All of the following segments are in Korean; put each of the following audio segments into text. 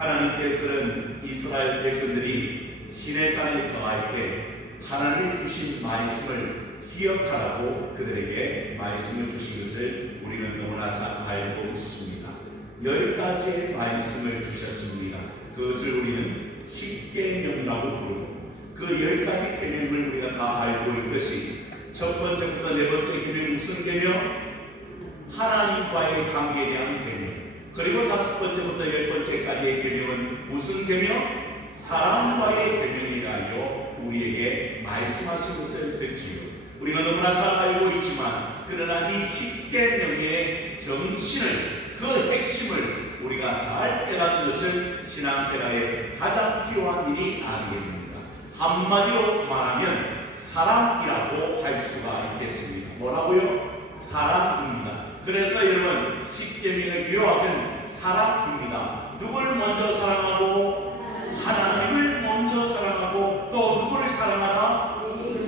하나님께서는 이스라엘 백성들이 시내산에 거할 때 하나님이 주신 말씀을 기억하라고 그들에게 말씀을 주신 것을 우리는 너무나 잘 알고 있습니다. 10가지의 말씀을 주셨습니다. 그것을 우리는 10계명이라고 부르고 그 10가지 계명을 우리가 다 알고 있듯이 첫 번째부터 네 번째 계명이 무슨 계명? 하나님과의 관계에 대한 계명. 그리고 다섯 번째부터 10번째까지의 계명은 무슨 계명? 사람과의 계명이라요 우리에게 말씀하신 것을 듣지요. 우리가 너무나 잘 알고 있지만 그러나 이 10계명의 정신을 그 핵심을 우리가 잘 깨닫는 것은 신앙생활에 가장 필요한 일이 아니겠습니까? 한마디로 말하면 사랑이라고 할 수가 있겠습니다. 뭐라고요? 사랑입니다. 그래서 여러분 10계명의 요약은 사랑입니다. 누굴 먼저 사랑하고 하나님을 먼저 사랑하고 또 누구를 사랑하라?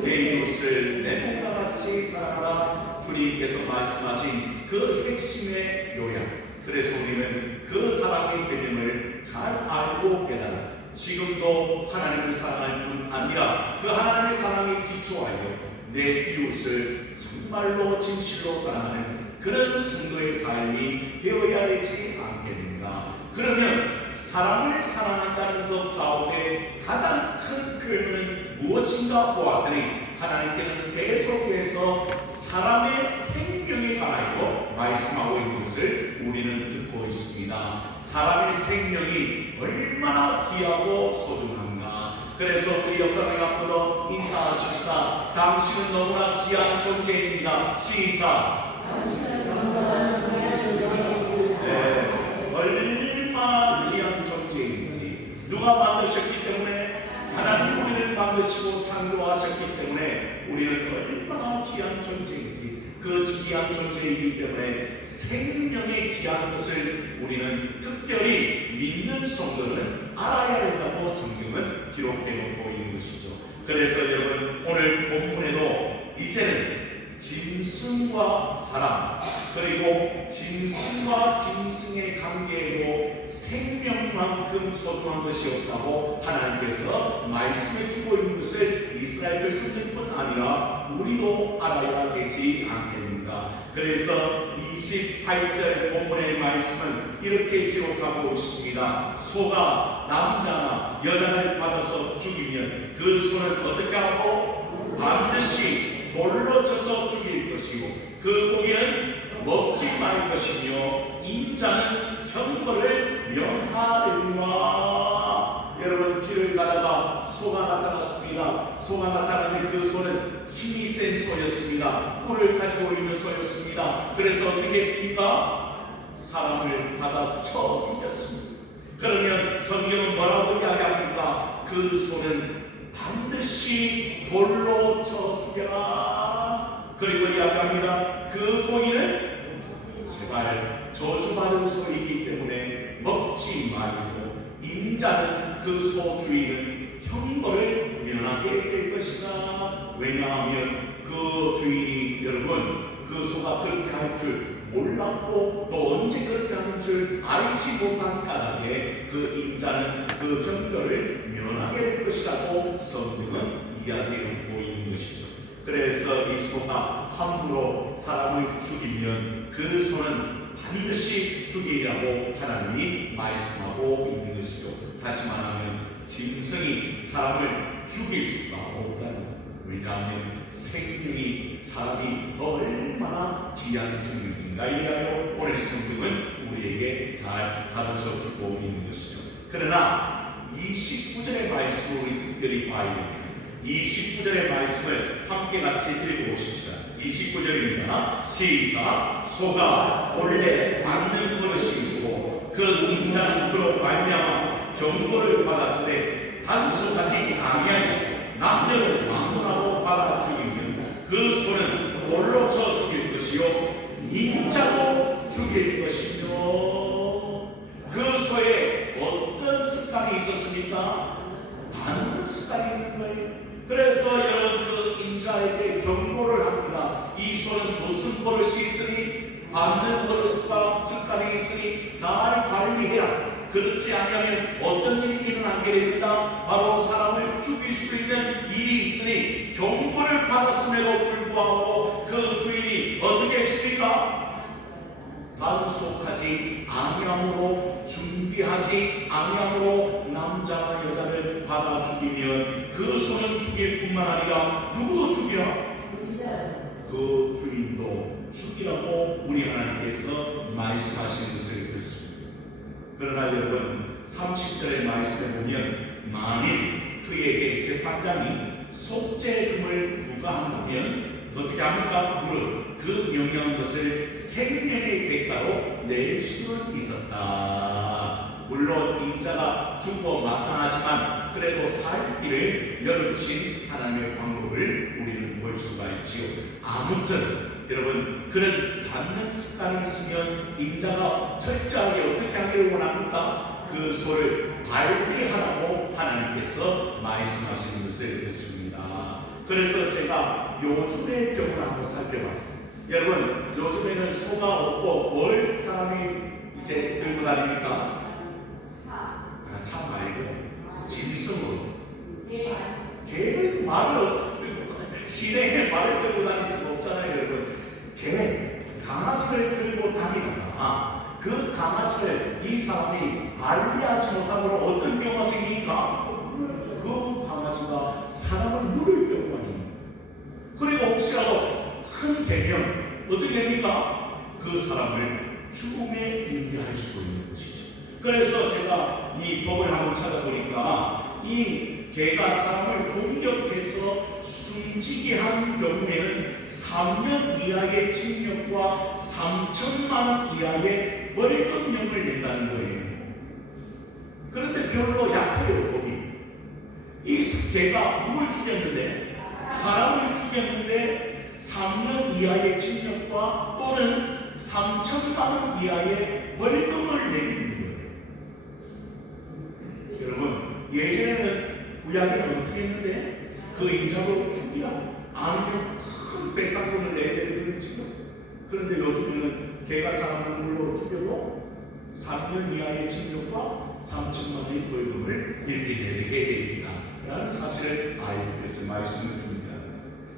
내 이웃을 내 몸과 같이 사랑하라. 주님께서 말씀하신 그 핵심의 요약. 그래서 우리는 그 사랑의 계명을 잘 알고 깨달아 지금도 하나님을 사랑할 뿐 아니라 그 하나님의 사랑에 기초하여 내 이웃을 정말로 진실로 사랑하는 그런 성도의 삶이 되어야 되지 않겠는가. 그러면 사람을 사랑한다는 것 가운데 가장 큰 표현은 무엇인가 보았더니 하나님께는 계속해서 사람의 생명에 관하여 말씀하고 있는 것을 우리는 듣고 있습니다. 사람의 생명이 얼마나 귀하고 소중한가. 그래서 우리 옆사람에게 앞으로 인사하십시다. 당신은 너무나 귀한 존재입니다. 시작. 네, 얼마나 귀한 존재인지 누가 만드셨기 때문에 하나님 우리를 만드시고 창조하셨기 때문에 우리는 얼마나 귀한 존재인지 그 귀한 존재이기 때문에 생명의 귀한 것을 우리는 특별히 믿는 성도는 알아야 된다고 성경은 기록해 놓고 있는 것이죠. 그래서 여러분 오늘 본문에도 이제는 짐승과 사람 그리고 짐승과 짐승의 관계에도 생명만큼 소중한 것이 없다고 하나님께서 말씀해 주고 있는 것을 이스라엘 백성들뿐 아니라 우리도 알아야 되지 않겠는가. 그래서 28절 본문의 말씀은 이렇게 기록하고 있습니다. 소가 남자나 여자를 받아서 죽이면 그 소는 어떻게 하고 반드시 돌로 쳐서 죽일 것이고 그 고기는 먹지 말 것이며 인자는 형벌을 면하리라. 여러분 길을 가다가 소가 나타났습니다. 소가 나타났는데 그 소는 힘이 센 소였습니다. 뿔을 가지고 있는 소였습니다. 그래서 어떻게 합니까? 사람을 받아서 쳐 죽였습니다. 그러면 성경은 뭐라고 이야기합니까? 그 소는 반드시 돌로 쳐 죽여라. 그리고 이야기합니다. 그 고기는 제발 저주받은 소이기 때문에 먹지 말고 인자는 그 소 주인은 형벌을 면하게 될 것이다. 왜냐하면 그 주인이 여러분 그 소가 그렇게 할 줄 몰랐고 또 언제 그렇게 하는 줄 알지 못한 까닭에 그 인자는 그 형벌을 면하게 될 것이라고 성경은 이야기하고 있는 것이죠. 그래서 이 소가 함부로 사람을 죽이면 그 소는 반드시 죽이라고 하나님이 말씀하고 있는 것이죠. 다시 말하면 짐승이 사람을 죽일 수가 없다는 것. 왜냐하면 생명이 사람이 얼마나 귀한 생명인가 이하여 오늘 성경은 우리에게 잘 가르쳐주고 있는 것이죠. 그러나 29절의 말씀을 우리 특별히 봐야 됩니다. 29절의 말씀을 함께 같이 읽어보십시다. 29절입니다. 시작. 소가 본래 받는 버릇이 있고 그 인자는 그로 말미암아 경고를 받았으되 단속하지 아니하여 남녀를 막론하고 받아 죽이면 그 소는 돌로 쳐 죽일 것이요 인자도 죽일 것이요. 그 소에 어떤 습관이 있었습니까? 다른 습관이 있는 거예요. 그래서 여러분 그 인자에게 경고를 합니다. 이 소는 무슨 버릇이 있으니 받는 버릇과 습관이 있으니 잘 관리해라. 그렇지 않으면 어떤 일이 일어나게 됩니다. 바로 사람을 죽일 수 있는 일이 있으니 경고를 받았음에도 불구하고 그 주인이 어떻게 했습니까? 단속하지 아니함으로, 준비하지 아니함으로 남자와 여자를 받아 죽이면 그 소는 죽일 뿐만 아니라 누구도 죽이라? 그 주인도 죽이라고 우리 하나님께서 말씀하시는 것을 듣습니다. 그러나 여러분, 30절의 말씀에 보면 만일 그에게 재판장이 속죄금을 부과한다면 어떻게 합니까? 무릇 그 명령한 것을 생명의 대가로 낼 수는 있었다. 물론 인자가 죽고 마땅하지만 그래도 살 길을 열어주신 하나님의 방법을 우리는 볼 수가 있지요. 아무튼 여러분, 그런 받는 습관이 있으면 인자가 철저하게 어떻게 하기를 원합니까? 그 소를 관리하라고 하나님께서 말씀하시는 것을 듣습니다. 그래서 제가 요즘의 경우를 한번 살펴봤습니다. 여러분, 요즘에는 소가 없고 뭘 사람이 이제 들고 다닙니까? 차 말고 짐승으로 개를, 말을 어떻게 들고 다니고, 시내에 말을 들고 다닐 수가 없잖아요. 여러분, 개, 강아지를 들고 다니다가 그 강아지를 이 사람이 관리하지 못하므로 어떤 경우가 생깁니까? 그 강아지가 사람을 물을 경우가 있는, 그리고 혹시라도 큰 개면 어떻게 됩니까? 그 사람을 죽음에 인도할 수도 있는 것이죠. 그래서 제가 이 법을 한번 찾아보니까 이 개가 사람을 공격해서 숨지게 한 경우에는 3년 이하의 징역과 3천만 원 이하의 벌금형을 낸다는 거예요. 그런데 별로 약해요, 법이. 이 개가 누굴 죽였는데? 사람을 죽였는데 3년 이하의 징역과 또는 3천만 원 이하의 벌금을 내리는 거예요. 여러분, 예전에는 구약에는 어떻게 했는데? 그 인자로 죽이라, 아니면 큰 배상금을 내야 되는 지금. 그런데 요즘에는 개가 사람을 물로 죽여도 3년 이하의 징역과 3천만 원의 벌금을 이렇게 내게 되겠다 라는 사실을 알기 위해서 말씀을 줍니다.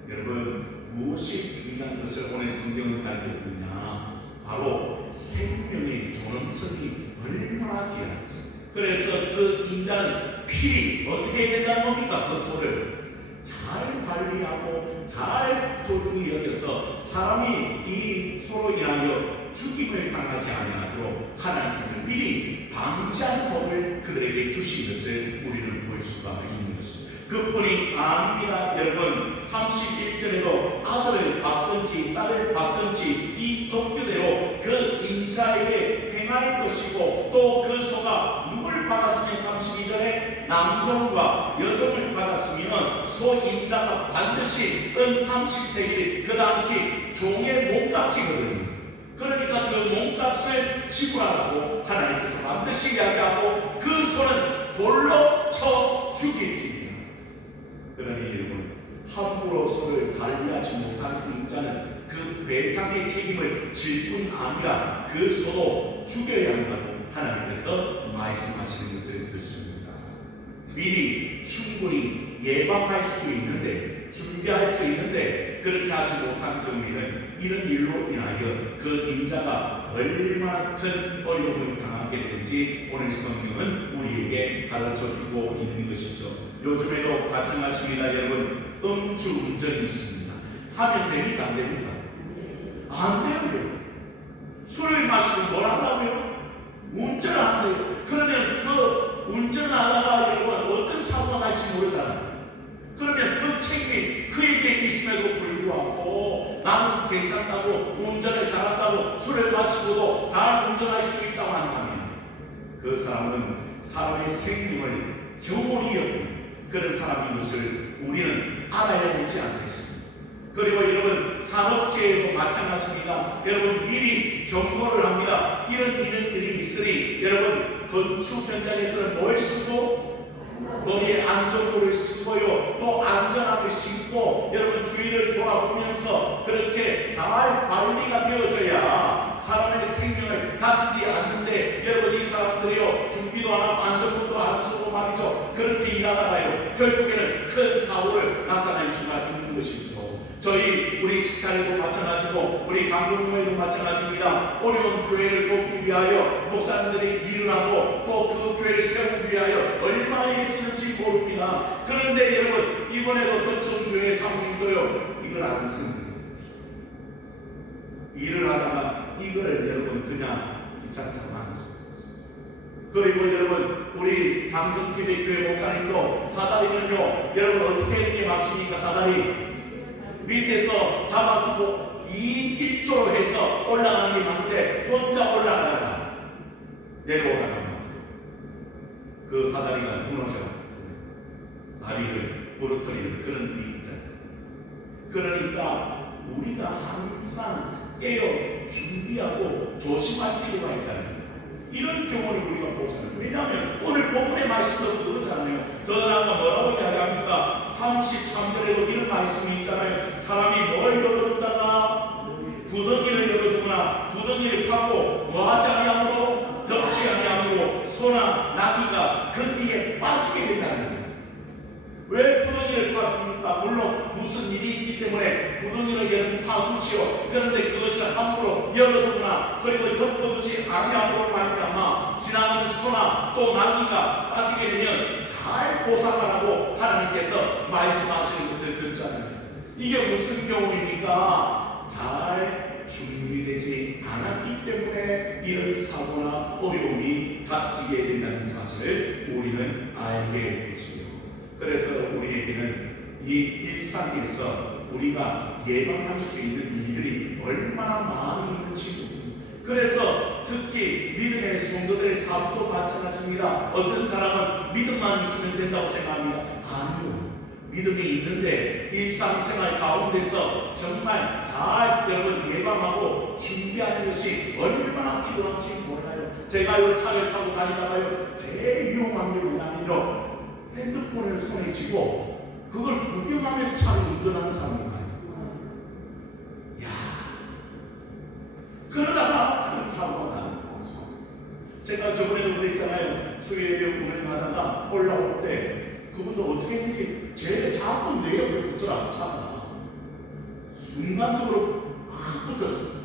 여러분, 무엇이 중요한 것을 오늘 성경은 가르쳐 주느냐? 바로 생명의 존엄성이 얼마나 귀한지. 그래서 그 인자는 필히 어떻게 해야 된다는 겁니까? 그 소를 잘 관리하고 잘 소중히 여겨서 사람이 이 소로 인하여 죽임을 당하지 아니하도록 하나님께서 미리 방지하는 법을 그들에게 주신 것을 우리는 볼 수가 있는 것입니다. 그뿐이 아닙니다. 여러분, 31절에도 아들을 받든지 딸을 받든지 이 법규대로 그 인자에게 행할 것이고, 또 그 소가 누굴 받았으면 32절에 남종과 여종을 받았으면 소인자가 반드시 은 30세겔, 그 당시 종의 몸값이거든요. 그러니까 그 몸값을 지불하라고 하나님께서 반드시 이야기하고 그 소는 돌로 쳐 죽일지니라. 그러니 여러분, 함부로 소를 관리하지 못한 인자는 그 배상의 책임을 질 뿐 아니라 그 소도 죽여야 한다고 하나님께서 말씀하시는 것을 듣습니다. 미리 충분히 예방할 수 있는데, 준비할 수 있는데 그렇게 하지 못한 경우에는 이런 일로 인하여 그 인자가 얼마나 큰 어려움을 당하게 되는지 오늘 성경은 우리에게 가르쳐주고 있는 것이죠. 요즘에도 마찬가지입니다. 여러분, 음주운전이 있습니다. 하면 됩니까? 안 됩니까? 안 돼요. 술을 마시고 뭘 한다고요? 운전을 한대요. 그러면 그 운전하다가 여러분 어떤 사고가 날지 모르잖아요. 그러면 그 책임이 그에게 있음에도 불구하고 나는 괜찮다고, 운전을 잘한다고, 술을 마시고도 잘 운전할 수 있다고 한다면 그 사람은 사람의 생명을 경홀히 여기는 그런 사람인 것을 우리는 알아야 되지 않겠습니까? 그리고 여러분, 산업재해도 마찬가지입니다. 여러분, 미리 경고를 합니다. 이런 일이 있으니 여러분, 건축 현장에서는 뭘 쓰고? 머리에 안전모를 쓰고요, 또 안전함을 신고 여러분 주위를 돌아보면서 그렇게 잘 관리가 되어져야 사람의 생명을 다치지 않는데 여러분 이 사람들이요 준비도 안 하고 안전문도 안 쓰고 말이죠. 그렇게 일하다가요 결국에는 큰 사고를 나타낼 수가 있는 것이죠. 우리 시찰에도 마찬가지고 우리 강동교회도 마찬가지입니다. 어려운 교회를 돕기 위하여 목사님들이 일을 하고 또 그 교회를 세우기 위하여 얼마나 애쓰는지 모릅니다. 그런데 여러분 이번에도 덕천교회 사모님도요 이걸 안 씁니다. 일을 하다가 이걸 여러분 그냥 귀찮다고 안 씁니다. 그리고 여러분 우리 장성TV 교회 목사님도 사다리는요 여러분 어떻게 하는 게 맞습니까? 사다리 밑에서 잡아주고 2인 1조로 해서 올라가는 게 맞는데 혼자 올라가다가 내려오다가 그 사다리가 무너져 다리를 부러뜨리는 그런 일이 있잖아요. 그러니까 우리가 항상 깨어 준비하고 조심할 필요가 있다는 거예요. 이런 경우를 우리가 보잖아요. 왜냐하면 오늘 본문의 말씀도 그렇잖아요. 더 나아가 뭐라고 이야기합니까? 33절에도 이런 말씀이 있잖아요. 사람이 뭘 열어두다가 구덩이를 열어두거나 구덩이를 파고 뭐하지 아니하므로 덮지 아니하므로 소나 나귀가 그 뒤에 빠지게 된다는 거예요. 왜 구덩이를 파둡니까? 물론 무슨 일이 있기 때문에 구덩이를 파두지요. 그런데 그것을 함부로 열어두거나 그리고 덮어두지 아니함으로 말미암아 지나가는 소나 또 나귀가 빠지게 되면 잘 보상을 하고 하나님께서 말씀하시는 것을 듣잖아요. 이게 무슨 경우입니까? 잘 준비되지 않았기 때문에 이런 사고나 어려움이 닥치게 된다는 사실을 우리는 알게 되지요. 그래서 우리에게는 이 일상에서 우리가 예방할 수 있는 일들이 얼마나 많이 있는지, 그래서 특히 믿음의 성도들의 삶도 마찬가지입니다. 어떤 사람은 믿음만 있으면 된다고 생각합니다. 아니요. 믿음이 있는데 일상생활 가운데서 정말 잘 여러분 예방하고 준비하는 것이 얼마나 필요한지 몰라요. 제가 이 차를 타고 다니다가요 제일 위험한 게 뭐냐면요, 핸드폰을 손에 쥐고 그걸 구경하면서 차를 운전하는 사람이 많아요. 야, 그러다가 큰 사고가 나는 거죠. 제가 저번에도 그랬잖아요. 수요일에 운행하다가 올라올 때 그분도 어떻게 했는지 제 자꾸 내 옆에 붙더라고. 차가 순간적으로 확 붙었어요.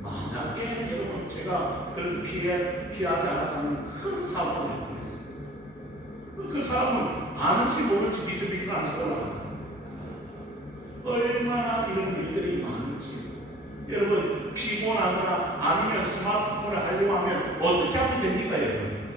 만약에 여러분 제가 그렇게 피하지 않았다면 큰 사고가 날 뻔했어요. 그 사람은 아는지 모르는지 비틀비틀하면서 올라갑니다. 얼마나 이런 일들이 많은지. 여러분 피곤하거나 아니면 스마트폰을 하려고 하면 어떻게 하면 됩니까 여러분?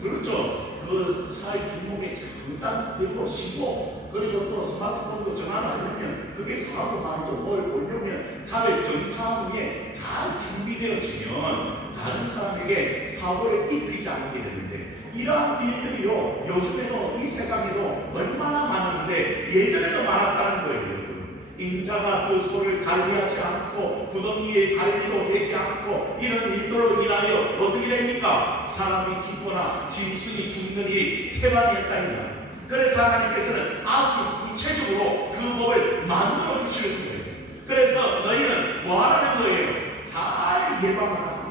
그렇죠. 그 사이 뒷목에 잠깐 대고 쉬고 그리고 또 스마트폰도 전화를 하려면 그게 사고 말이죠. 뭘 보려면 차를 정차한 후에 잘 준비되어지면 다른 사람에게 사고를 입히지 않게 되는데, 이러한 일들이요 요즘에도 이 세상에도 얼마나 많은데 예전에도 많았다는 거예요. 인자가 그 소를 관리하지 않고 구덩이에 관리도 되지 않고 이런 일들로 인하여 어떻게 됩니까? 사람이 죽거나 짐승이 죽는 일이 태반이었다는 거예요. 그래서 하나님께서는 아주 구체적으로 그 법을 만들어 주시는 거예요. 그래서 너희는 뭐 하라는 거예요? 잘 예방하라.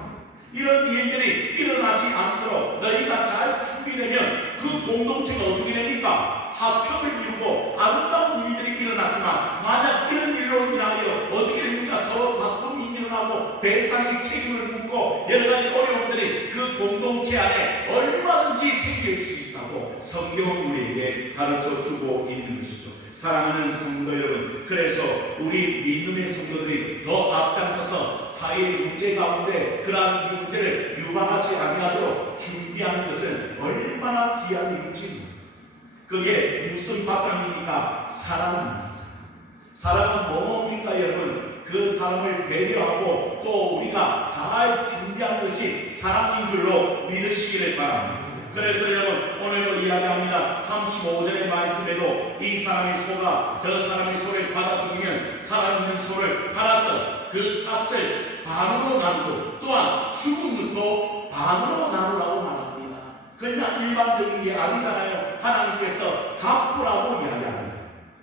이런 일들이 일어나지 않도록 너희가 잘 준비되면 그 공동체가 어떻게 됩니까? 화평을 이루고 아름다운 일들이 일어나지만 만약 이런 일로 인하여 어떻게 됩니까? 서로 다툼이 일어나고 배상의 책임을 묻고 여러 가지 어려움들이 그 공동체 안에 얼마든지 생길 수 있다고 성경은 우리에게 가르쳐 주고 있는 것이죠. 사랑하는 성도 여러분, 그래서 우리 믿음의 성도들이 더 앞장서서 사회의 문제 가운데 그러한 문제를 유발하지 아니하도록 준비하는 것은 얼마나 귀한 일인지. 그게 무슨 바탕입니까? 사랑입니다. 사랑은 뭡니까 여러분? 그 사람을 배려하고 또 우리가 잘 준비하는 것이 사랑인 줄로 믿으시기를 바랍니다. 그래서 여러분 오늘도 이야기합니다. 35절의 말씀에도 이 사람의 소가 저 사람의 소를 받아 죽이면 살아있는 소를 팔아서 그 값을 반으로 나누고 또한 죽은 것도 반으로 나누라고 말합니다. 그냥 일반적인 게 아니잖아요. 하나님께서 갚으라고 이야기합니다.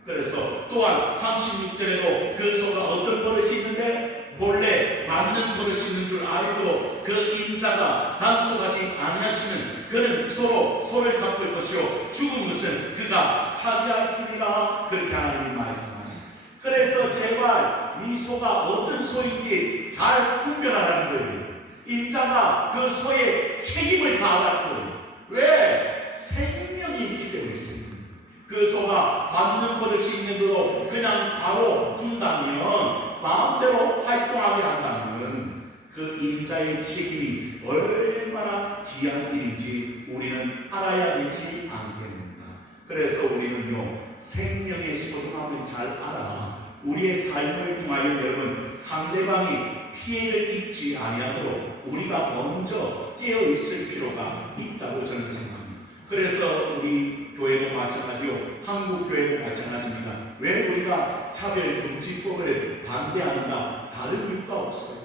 그래서 또한 36절에도 그 소가 어떤 버릇이 있는데 본래 받는 버릇이 있는 줄 알고도 그 인자가 단속하지 아니하시는 그는 서로 소를 갚을 것이요 죽은 것은 그가 차지할지니라. 그렇게 하나님이 말씀하십니다. 그래서 제발 이 소가 어떤 소인지 잘 분별하라는 거예요. 인자가 그 소의 책임을 다하라는 거예요. 왜? 생명이 있기 때문에 있습니다. 그 소가 받는 버릇이 있는데도 그냥 바로 둔다면, 마음대로 활동하게 한다면 그 인자의 책임이 얼마나 귀한 일인지 우리는 알아야 되지 않겠는가. 그래서 우리는요, 생명의 소중함을 잘 알아 우리의 삶을 통하여 여러분 상대방이 피해를 입지 아니하도록 우리가 먼저 깨어 있을 필요가 있다고 저는 생각합니다. 그래서 우리 교회도 마찬가지요, 한국 교회도 마찬가지입니다. 왜 우리가 차별금지법을 반대하는가? 다른 이유가 없어요.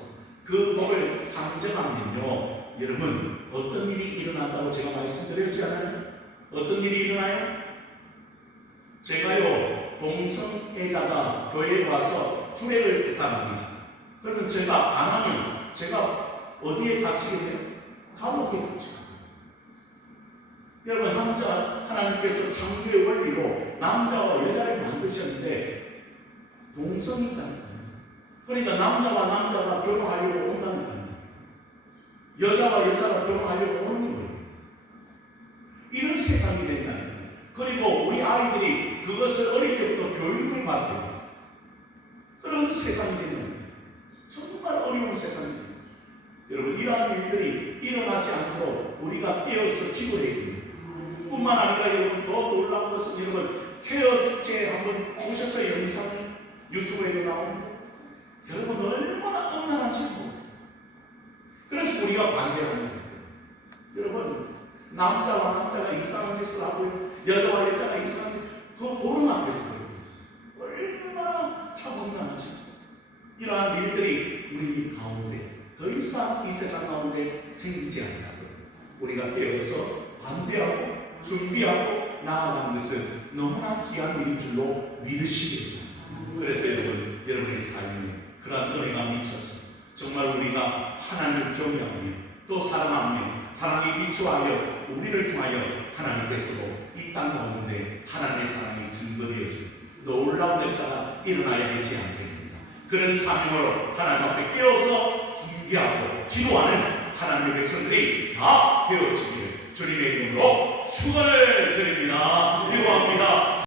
그 법을 상정하면요, 여러분 어떤 일이 일어난다고 제가 말씀드렸지 않아요? 어떤 일이 일어나요? 제가요, 동성애자가 교회에 와서 주례를 부탁합니다. 그러면 제가 안 하면 제가 어디에 갇히게 돼요? 감옥에 갇혀요. 여러분, 하나님께서 창조의 원리로 남자와 여자를 만드셨는데 동성이 있다니까요. 그러니까 남자와 남자가 결혼하려고 온다니까요. 여자와 여자가 결혼하려고 오는 거예요. 이런 세상이 된다니까요. 그리고 우리 아이들이 그것을 어릴 때부터 교육을 받고 그런 세상이 되는 거예요. 정말 어려운 세상입니다. 여러분, 이러한 일들이 일어나지 않도록 우리가 깨어서 기도해야 됩니다. 뿐만 아니라 여러분, 더 놀라운 것은 여러분, 케어 축제에 한번 보셨어요? 영상 유튜브에 나오는데 여러분 얼마나 엄난한지 모르겠어요. 그래서 우리가 반대하는 거예요. 여러분, 남자와 남자가 이상한 짓을 하고 여자와 여자가 이상한 짓을 그 보는 앞에서 얼마나 참 엄난한지. 이러한 일들이 우리 가운데 더 이상 이 세상 가운데 생기지 않다고 우리가 깨어서 반대하고 준비하고 나아가는 것은 너무나 귀한 일인 줄로 믿으시기 바랍니다. 그래서 여러분의 삶에 그러한 은혜가 미쳐서 정말 우리가 하나님을 경외하며 또 사랑하며 사랑이 미쳐하여 우리를 통하여 하나님께서도 이 땅 가운데 하나님의 사랑이 증거되어지고 놀라운 역사가 일어나야 되지 않겠습니까? 그런 사명으로 하나님 앞에 깨어서 준비하고 기도하는 하나님의 백성들이 다 되어지기를 주님의 이름으로 축원을 드립니다. 기도합니다.